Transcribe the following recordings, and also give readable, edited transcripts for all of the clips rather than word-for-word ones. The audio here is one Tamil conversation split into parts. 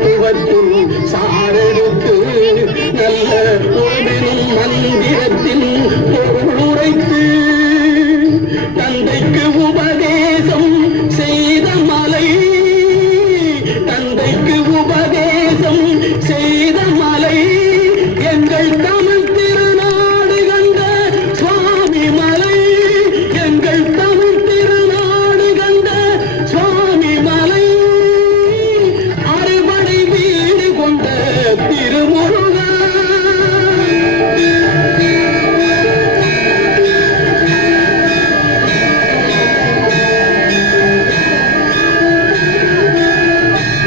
தத்துவத்தின் சாரெடுத்து நல்ல உறவினும் மந்திரத்தின் பொருள் உரைத்து தந்தைக்கு உபதேசம் செய்த மலை, தந்தைக்கு உபதேசம் செய்த மலை எங்கள் தமிழ் திருநாடு கண்ட சுவாமி மலை, எங்கள் தமிழ் திருநாடு கண்ட சுவாமி மலை, அறுபடை வீடு கொண்ட திருமுருகா.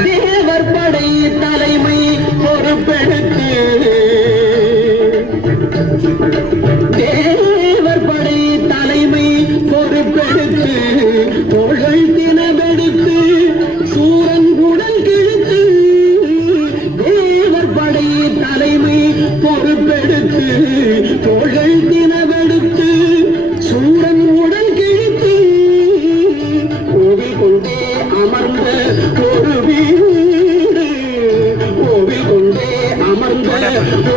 தேவர் படை தலைமை பொறுப்பெடுத்து, தேவர் படை தலைமை பொறுப்பெடுத்து தோள்கள் தினவெடுத்து சூரன் குடல் கிழித்து, தேவர் படை தலைமை பொறுப்பெடுத்து தோள்கள் தினவெடுத்து சூரன் உடல் கிழித்து கோவில் கொண்டே அமர்ந்த ஒரு வீடு, கோவில் கொண்டே அமர்ந்த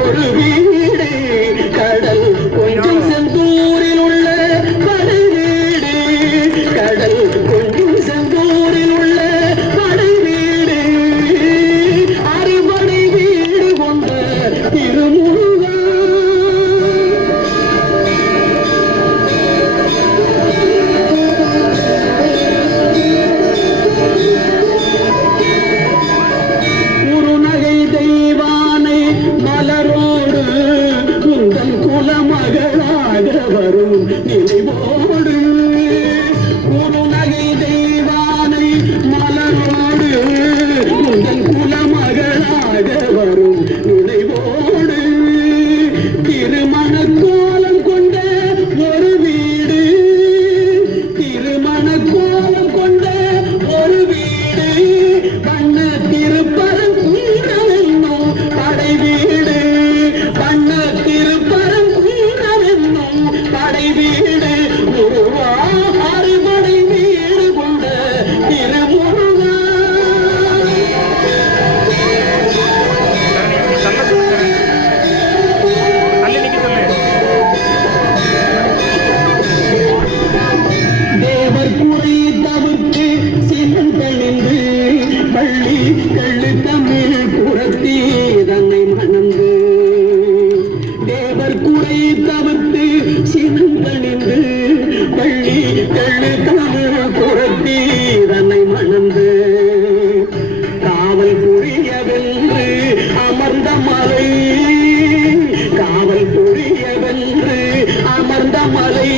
ஒரு வீடு, கடல் கொஞ்சம் செந்தூரில் உள்ள படை வீடு, கடல் கொஞ்சம் செந்தூரில் உள்ள படை வீடு, அறுபடை வீடு கொண்ட திருமுருகா. குறுநகை தெய்வானை மலரோடு உங்கள் குலமகளாக வரும் நினைவோடு, குறுநகை தெய்வானை மலரோடு உங்கள் குலமகளாக வரும் நினைவோடு, திருமண கோலம் கொண்ட ஒரு வீடு, திருமண கோலம் கொண்ட ஒரு வீடு, பண்ண திருப்பரங்குன்றம் படை வீடு, பண்ண திருப்பரங்குன்றம் படை வீடு, உருவா அறுபடை வீடு கொண்ட திருமுருகா. தேவர் குறை தவிர்த்து சிந்தணிந்து பள்ளி கள்ளு தமிழ் புறத்தி தன்னை மணந்து, தேவர் குறை தவிர்த்து சிந்தணிந்து பள்ளி கள்ளு தமிழ் புறத்தி தன்னை மணந்து, காவல் புரியவென்று அமர்ந்த மலை, காவல் புரியவென்று அமர்ந்த மலை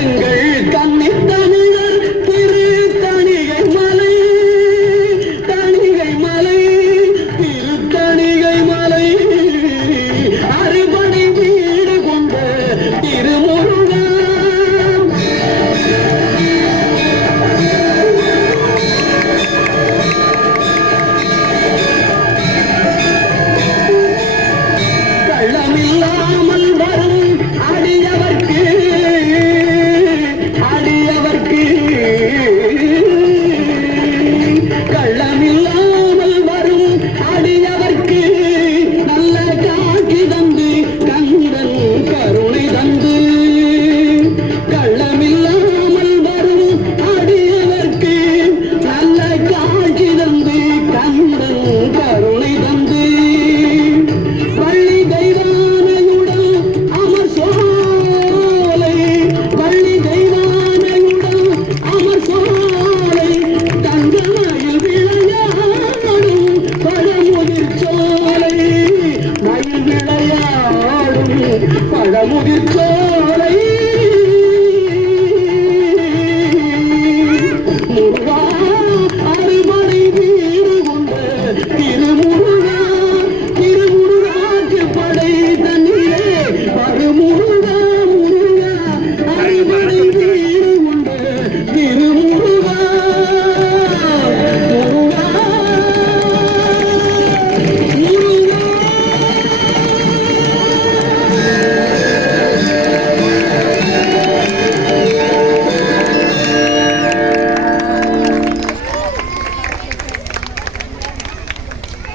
எங்கள் கன்னித் தமிழர் திரு தணிகை மலை, தணிகை மலை, திரு தணிகை மலை, அறுபடை வீடு கொண்ட திருமுருகா. கள்ளமில்லாமல் வரும் அடியவர்க்கு, அடியவர்க்கு, கள்ளமில்லாமல் வரும் அடியவர்க்கு நல்ல காட்சி தந்து கந்தன் கருணை தந்து, கள்ளமில்லாமல் வரும் அடியவர்க்கு நல்ல காட்சி தந்து கந்தன் கருணை தந்து, பள்ளி தெய்வானையுடன் அமர் சோலை, பள்ளி தெய்வானையுடன் அமர் சோலை, தங்கமயில் விளையாடும் பழமுதிர் சோலை, மயில் விளையாடும் பழமுதிர்